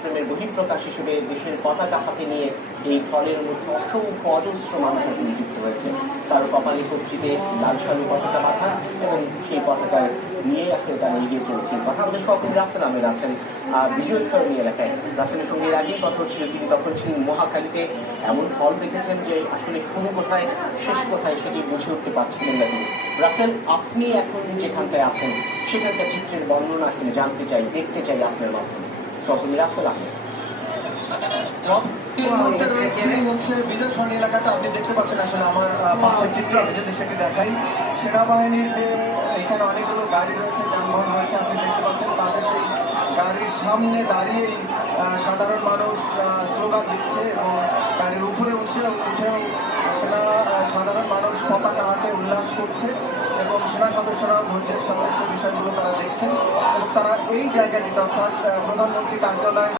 প্রেমের বহিঃপ্রকাশ হিসেবে দেশের পতাকা হাতে নিয়ে এই ফলের মধ্যে অসংখ্য অজস্র মানুষ আসলে যুক্ত হয়েছে। কারো কপালে কর্তৃতে লাল সালু পতাকা বাঁধা এবং সেই পতাকা নিয়ে আসলে তারা এগিয়ে চলেছে। কথা আমাদের সহকর্মী রাসেল আহমেদ আছেন বিজয় সরণী এলাকায়। রাসেলের সঙ্গে এর আগেই কথা হচ্ছিল, তিনি তখন ছিলেন মহাখালীতে। এমন ফল দেখেছেন যে আসলে শুরু কোথায় শেষ কোথায় সেটি বুঝে উঠতে পারছিলেন না তিনি। রাসেল, আপনি এখন যেখানটায় আছেন সেখানকার চিত্রের বর্ণনা আসলে জানতে চাই, দেখতে চাই আপনার মাধ্যমে। সহকর্মী রাসেল আহমেদ। বিজয় সরণী এলাকাতে আপনি দেখতে পাচ্ছেন আসলে আমার পাশের চিত্র, আমি যদি সেটি দেখাই, সেনাবাহিনীর যে এখানে অনেকগুলো গাড়ি রয়েছে, যানবাহন রয়েছে, আপনি দেখতে পাচ্ছেন তাদের সেই গাড়ির সামনে দাঁড়িয়েই সাধারণ মানুষ স্লোগান দিচ্ছে এবং গাড়ির উপরে উঠেও সাধারণ মানুষ পতাকা হাতে উল্লাস করছে এবং সেনা সদস্যরাও ধৈর্যের সাথে বিষয়গুলো তারা দেখছেন এবং তারা এই জায়গাটিতে অর্থাৎ প্রধানমন্ত্রী কার্যালয়